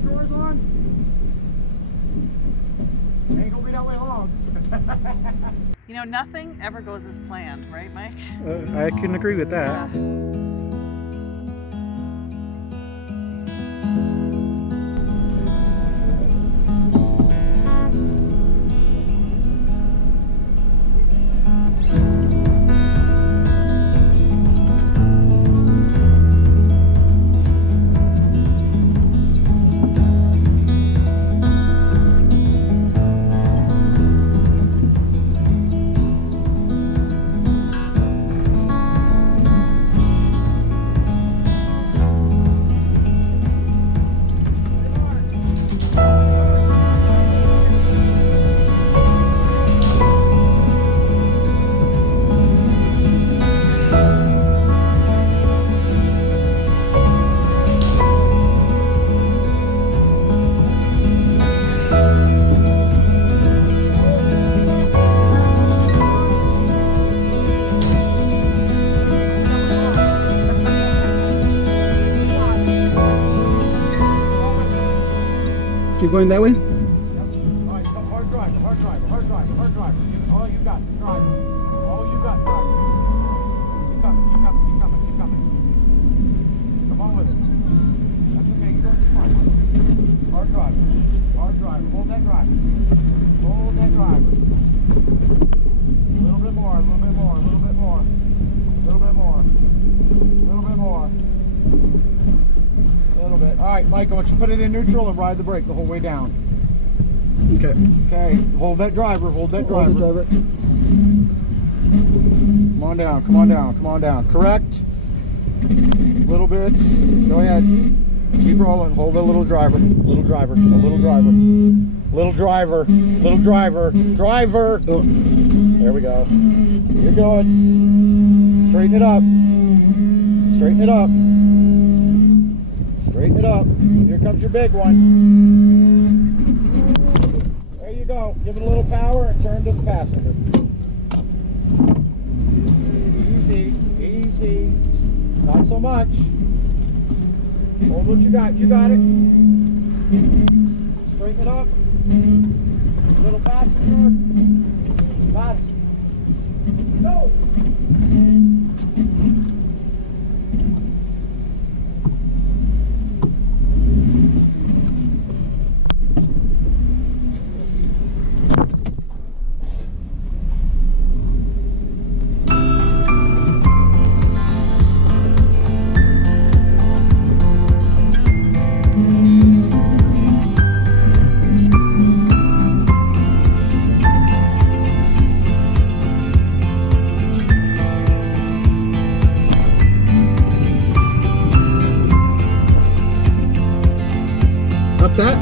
these drawers on? Ain't gonna be that way long. You know, nothing ever goes as planned, right, Mike? I can agree with that. Keep going that way? Yep. All right, hard driver, hard driver, hard driver, hard driver. All you got, driver. All you got, driver. Keep coming, keep coming, keep coming, keep coming. Come on with it. That's okay, you're doing just fine. Hard driver, hard driver. Hold that driver. Hold that driver. A little bit more, a little bit more, a little bit more. A little bit more. A little bit more. A little bit. All right, Mike, I want you to put it in neutral and ride the brake the whole way down. Okay. Okay, hold that driver, hold that driver. Hold the driver. Come on down, come on down, come on down. Correct. Little bits. Go ahead. Keep rolling. Hold the little driver. Little driver. A little driver. Little driver. Little driver. Driver. Oh. There we go. You're good. Straighten it up. Straighten it up. Straighten it up. Here comes your big one. There you go. Give it a little power and turn to the passenger. Easy, easy. Not so much. Hold what you got. You got it. Straighten it up. Little passenger. Got it. Go. Up that?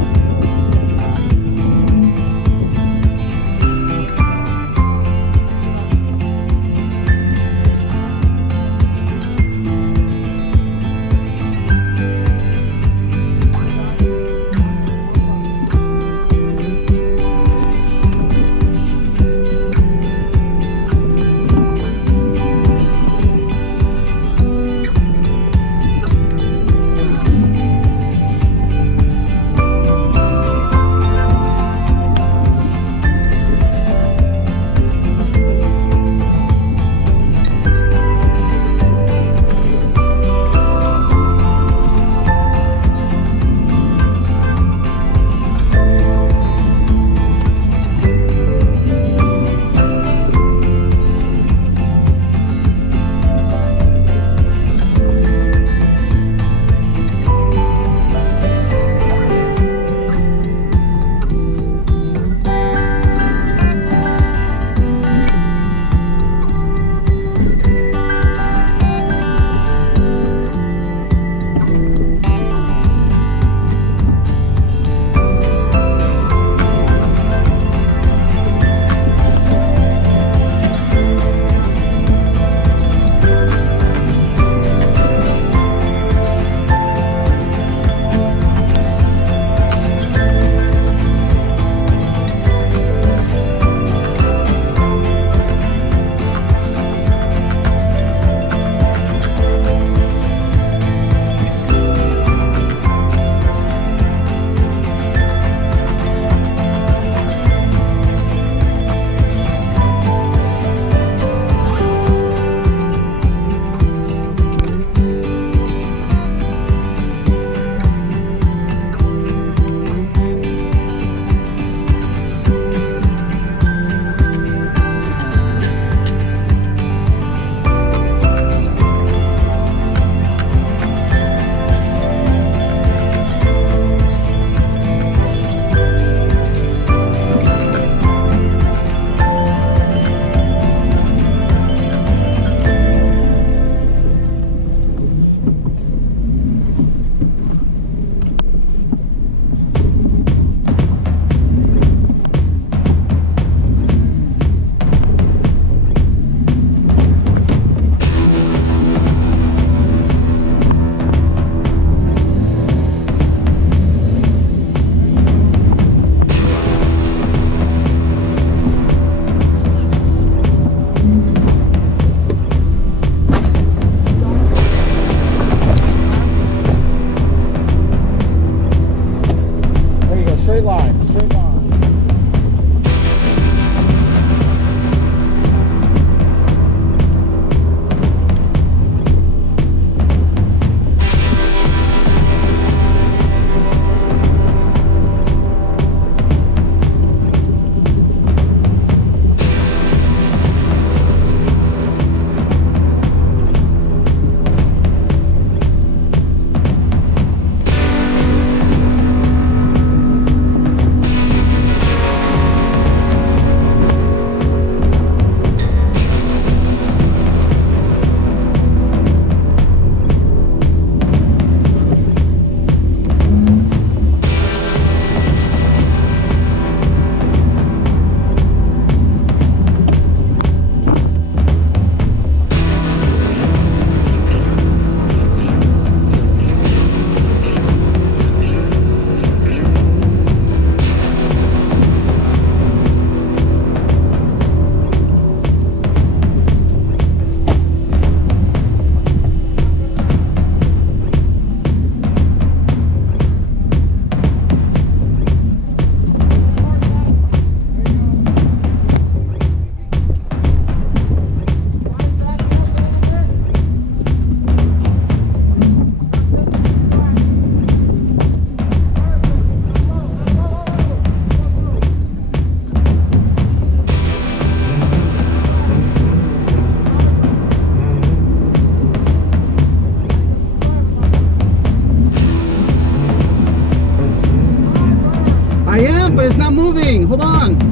I am, but it's not moving. Hold on.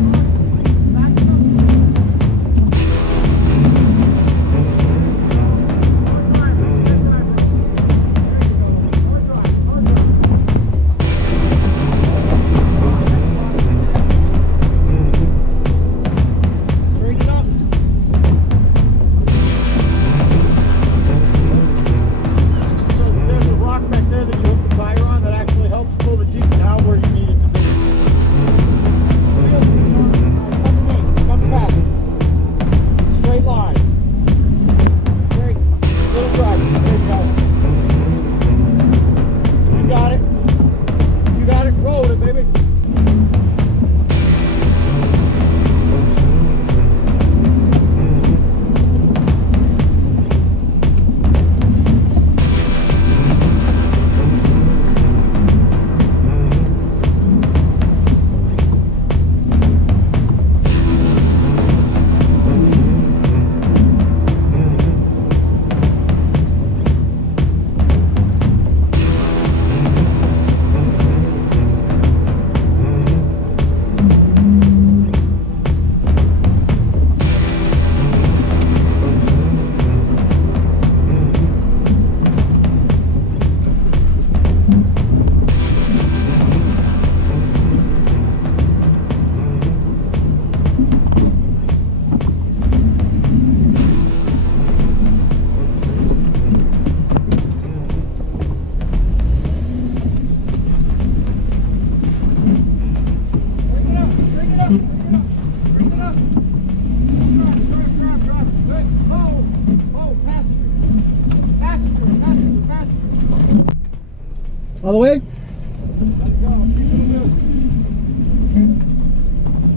All the way? Let it go. Keep it good.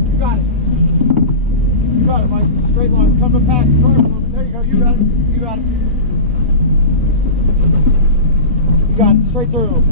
You got it. You got it, Mike. Straight line. Coming past the car a little bit. There you go. You got it. You got it. You got it. Straight through.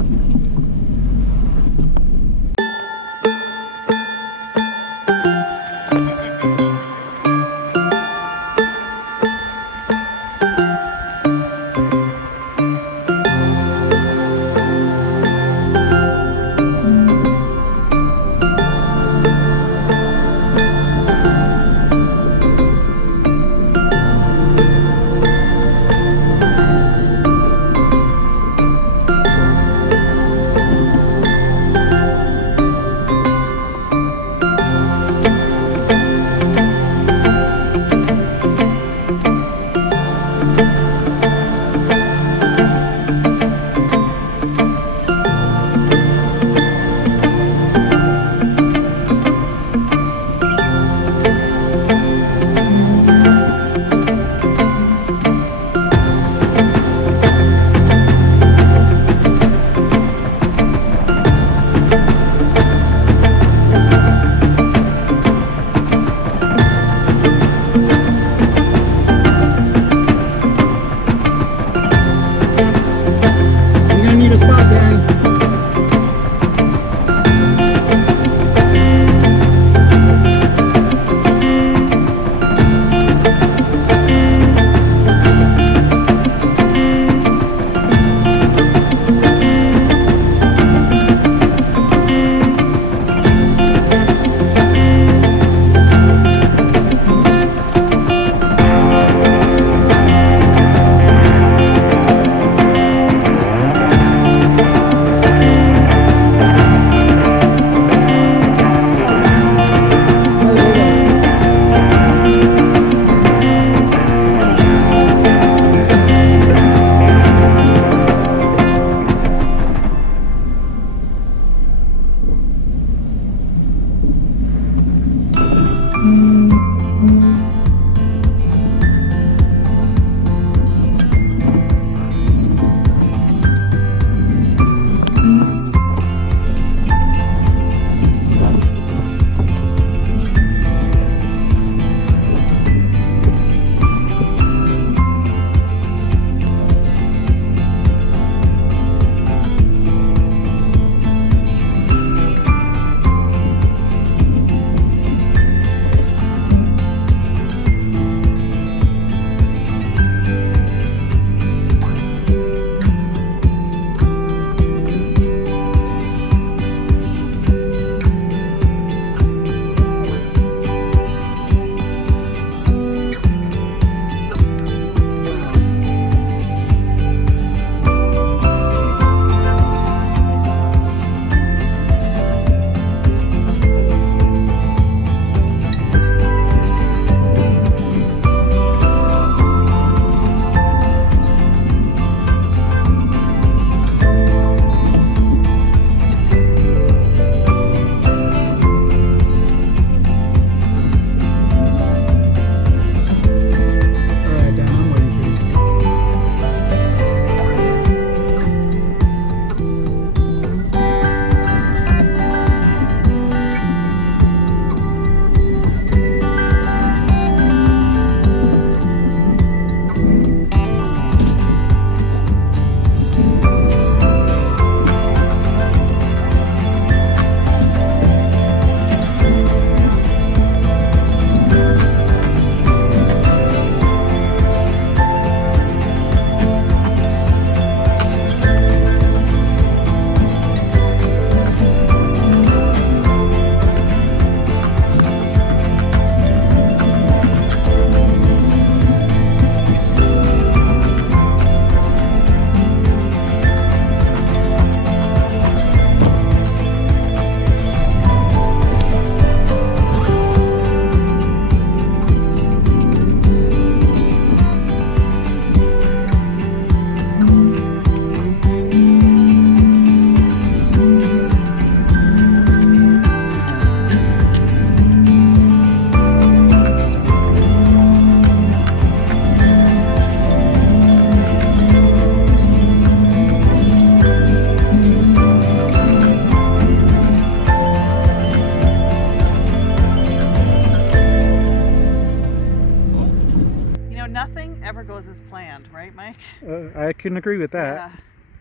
I couldn't agree with that.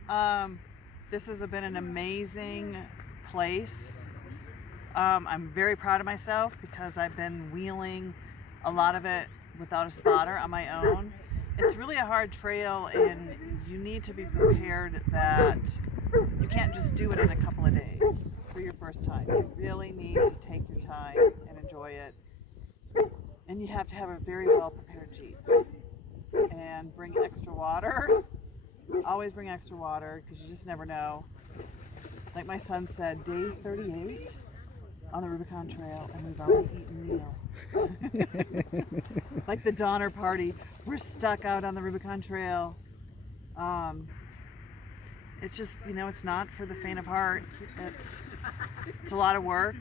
Yeah. This has been an amazing place. I'm very proud of myself because I've been wheeling a lot of it without a spotter on my own. It's really a hard trail, and you need to be prepared that you can't just do it in a couple of days for your first time. You really need to take your time and enjoy it. And you have to have a very well prepared Jeep. And bring extra water. Always bring extra water because you just never know. Like my son said, day 38 on the Rubicon Trail, and we've already eaten meal. Like the Donner Party, we're stuck out on the Rubicon Trail. It's just, it's not for the faint of heart. It's a lot of work.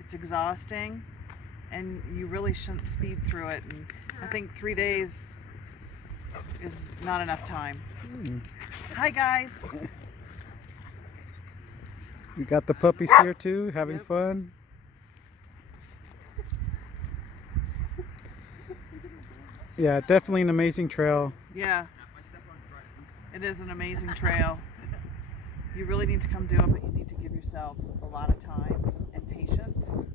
It's exhausting, and you really shouldn't speed through it. And I think 3 days is not enough time. Hi guys. We got the puppies here too, having fun. Yeah, definitely an amazing trail. Yeah, it is an amazing trail. You really need to come do it, but you need to give yourself a lot of time and patience,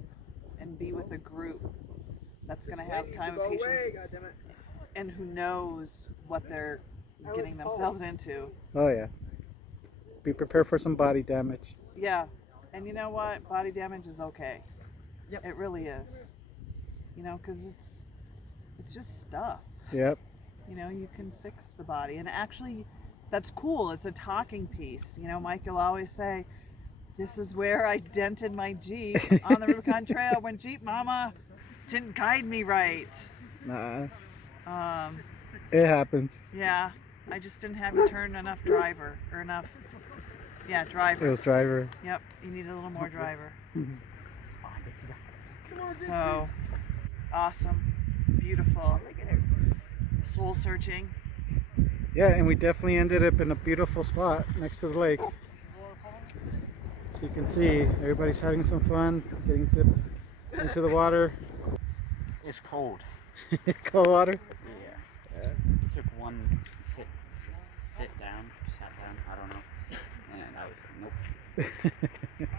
and be with a group that's going to have time and patience, and who knows what they're getting themselves into. Oh yeah. Be prepared for some body damage. Yeah, and you know what? Body damage is okay. Yep. It really is. Because it's just stuff. Yep. You can fix the body, and actually, that's cool. It's a talking piece. Mike will always say, "This is where I dented my Jeep on the Rubicon Trail when Jeep Mama didn't guide me right." Nah. It happens. Yeah, I just didn't have you turn enough driver or enough. Yeah, driver. It was driver. Yep, you need a little more driver. So awesome, beautiful, soul searching. Yeah, and we definitely ended up in a beautiful spot next to the lake. So you can see everybody's having some fun, getting dipped into the water. It's cold. Cold water? Yeah. Took one sat down, I don't know. And I was like, nope.